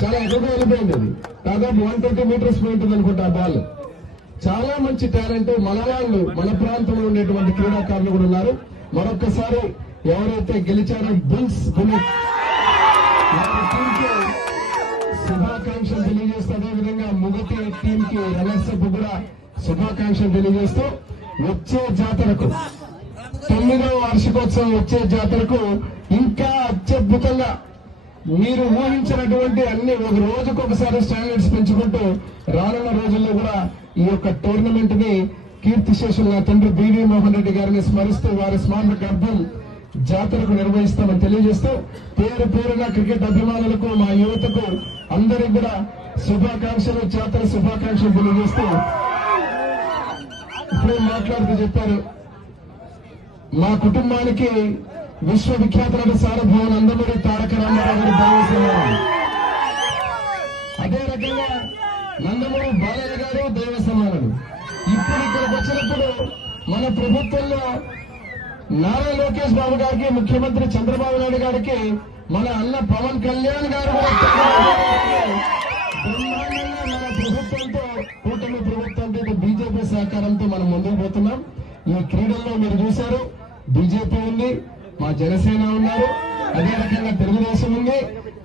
చాలా ఎక్కువగా వెళ్ళిపోయింది. అది దాదాపు 120 మీటర్స్ పోయింటుంది అనుకుంటా ఆ బాల్. చాలా మంచి టాలెంట్ మన వాళ్ళు, మన ప్రాంతంలో ఉండేటువంటి క్రీడాకారులు కూడా ఉన్నారు. మరొక్కసారి ఎవరైతే గెలిచారో బుల్స్ బుల్లెట్ శుభాకాంక్షలు తెలియజేస్తూ, అదేవిధంగా మొదటి టీం కి రన్నర్స్ అప్ కూడా శుభాకాంక్షలు తెలియజేస్తూ, వచ్చే జాతరకు 9వ వార్షికోత్సవం వచ్చే జాతరకు ఇంకా అత్యద్భుతంగా మీరు ఊహించినటువంటి అన్ని ఒక రోజుకు ఒకసారి స్టాండర్డ్స్ పెంచుకుంటూ రానున్న రోజుల్లో కూడా ఈ యొక్క టోర్నమెంట్ ని కీర్తిశేషులు నా తండ్రి బివి మోహన్ రెడ్డి గారిని స్మరిస్తూ వారి స్మారకార్థం జాతరకు నిర్వహిస్తామని తెలియజేస్తూ, పేరు పేరున క్రికెట్ అభిమానులకు, మా యువతకు అందరికి కూడా శుభాకాంక్షలు, జాతర శుభాకాంక్షలు తెలియజేస్తూ, ఇప్పుడే మాట్లాడుతూ చెప్పారు, మా కుటుంబానికి విశ్వవిఖ్యాత నట సార్వభౌమ నందమూరి తారక రామారావు గారి దైవ. అదే రకంగా నందమూరి బాలయ్య గారు దైవ సమానుడు. ఇప్పుడు ఇక్కడికి వచ్చినప్పుడు మన ప్రభుత్వంలో నారా లోకేష్ బాబు గారికి, ముఖ్యమంత్రి చంద్రబాబు నాయుడు గారికి, మన అన్న పవన్ కళ్యాణ్ గారు బ్రహ్మాండంగా మన ప్రభుత్వంతో, కూటమి ప్రభుత్వంతో, బీజేపీ సహకారంతో మనం ముందుకు పోతున్నాం. ఈ క్రీడల్లో మీరు చూశారు, బీజేపీ ఉంది, మా జనసేన ఉన్నారు, అదే రకంగా తెలుగుదేశం ఉంది.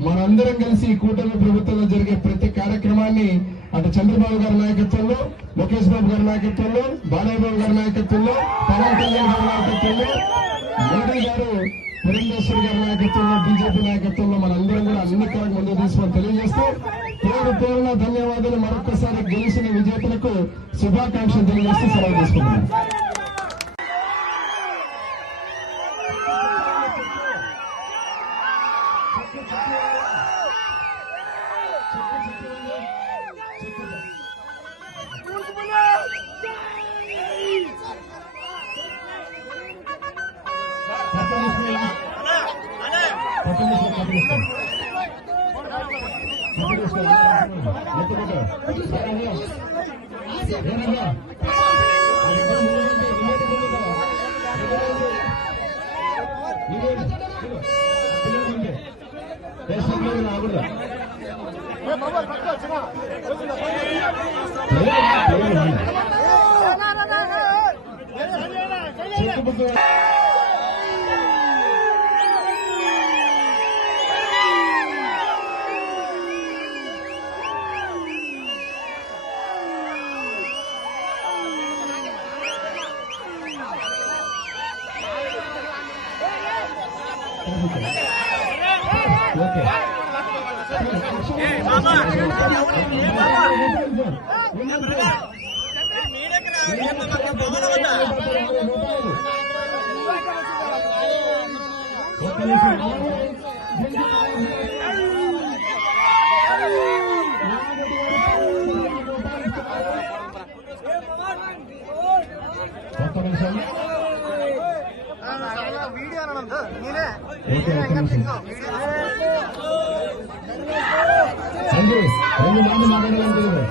మనందరం కలిసి ఈ కూటమి ప్రభుత్వంలో జరిగే ప్రతి కార్యక్రమాన్ని అటు చంద్రబాబు గారి నాయకత్వంలో, లోకేష్ బాబు గారి నాయకత్వంలో, బాలయ్య బాబు గారి నాయకత్వంలో, పవన్ కళ్యాణ్ గారి నాయకత్వంలో, మోడీ గారు, పురంధేశ్వరి గారి నాయకత్వంలో, బీజేపీ నాయకత్వంలో మనందరం కూడా అన్ని కాలం ముందుకు తీసుకొని తెలియజేస్తూ, పేరు పేరున ధన్యవాదాలు. మరొకసారి గెలిచిన విజేతలకు శుభాకాంక్షలు తెలియజేస్తూ సెలవు తీసుకుంటున్నాం. రెండు మాటలు మాట్లాడాలి.